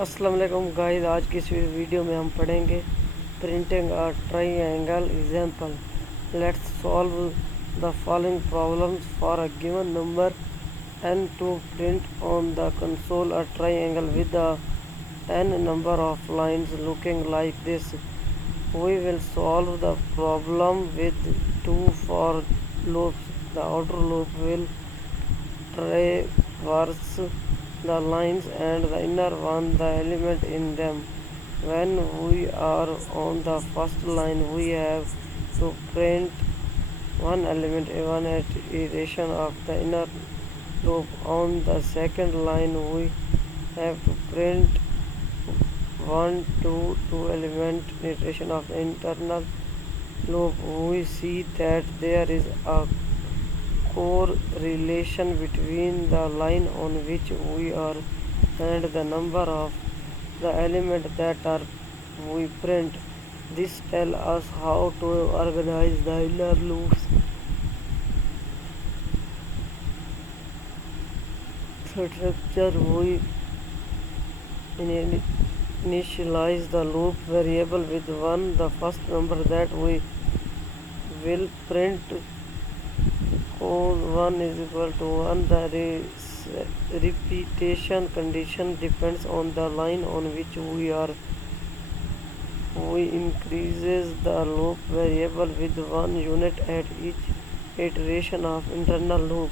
अस्सलाम वालेकुम गाइस, आज की इस वीडियो में हम पढ़ेंगे printing a triangle example. Let's solve the following problems for a given number n to print on the console a triangle with a n number of lines looking like this. We will solve the problem with two for loops. The outer loop will traverse the lines and the inner one the element in them. When we are on the first line, we have to print one element, one iteration of the inner loop. On the second line, we have to print two element iteration of the internal loop. We see that there is a correlation between the line on which we are and the number of the elements that are we print. This tells us how to organize the inner loops. Structure: we initialize the loop variable with 1. The first number that we will print code 1 is equal to 1. The repetition condition depends on the line on which we are. We increases the loop variable with 1 unit at each iteration of internal loop.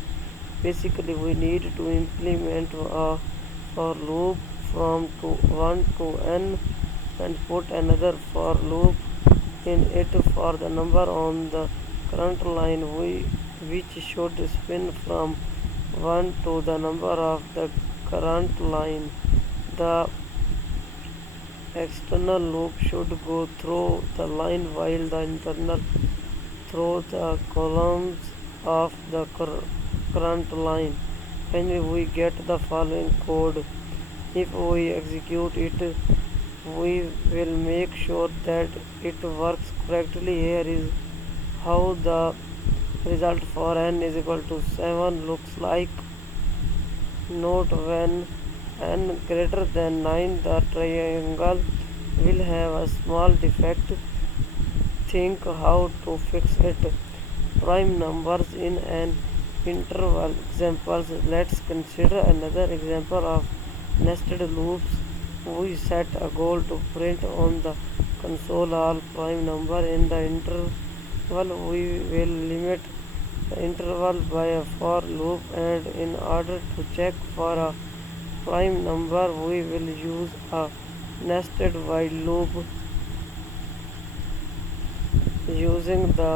Basically, we need to implement a for loop from 1 to n and put another for loop in it for the number on the current line, which should spin from 1 to the number of the current line. The external loop should go through the line while the internal through the columns of the current line. Finally, we get the following code. If we execute it, we will make sure that it works correctly. Here is how the result for n is equal to 7 looks like. Note: when n greater than 9, the triangle will have a small defect. Think how to fix it. Prime numbers in an interval examples. Let's consider another example of nested loops. We set a goal to print on the console all prime number in the interval. We will limit the interval by a for loop, and in order to check for a prime number, we will use a nested while loop. Using the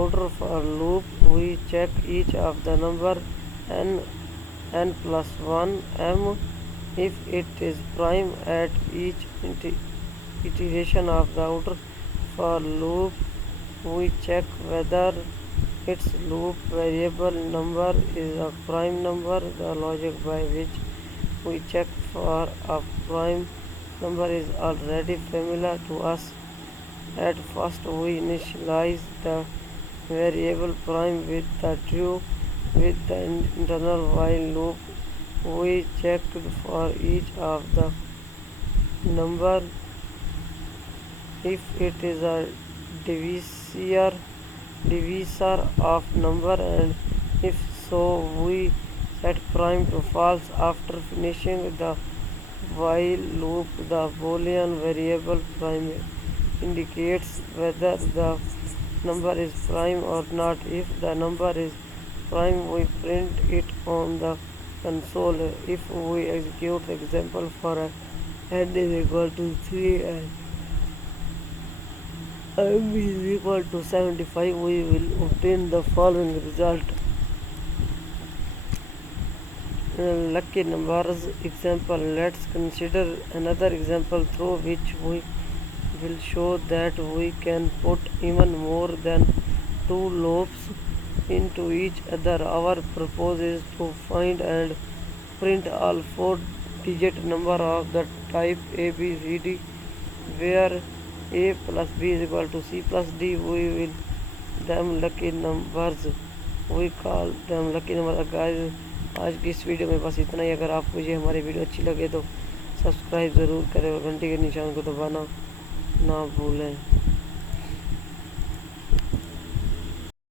outer for loop, we check each of the number n plus 1 m. If it is prime at each iteration of the outer for loop, we check whether its loop variable number is a prime number. The logic by which we check for a prime number is already familiar to us. At first, we initialize the variable prime with the true with the internal while loop. We checked for each of the number if it is a divisor of number, and if so, we set prime to false. After finishing the while loop, the boolean variable prime indicates whether the number is prime or not. If the number is prime, we print it on the console. If we execute the example for a n is equal to 3 and m is equal to 75, we will obtain the following result. Lucky numbers example. Let's consider another example through which we will show that we can put even more than two loops into each other. Our purpose is to find and print all 4-digit number of the type A, B, C, D, where A plus B is equal to C plus D. We will them lucky numbers. We call them lucky numbers. Guys, आज की इस video में बस इतना ही। अगर आपको ये हमारी वीडियो अच्छी लगे तो सब्सक्राइब ज़रूर करें और घंटी के निशान को दबाना ना भूलें।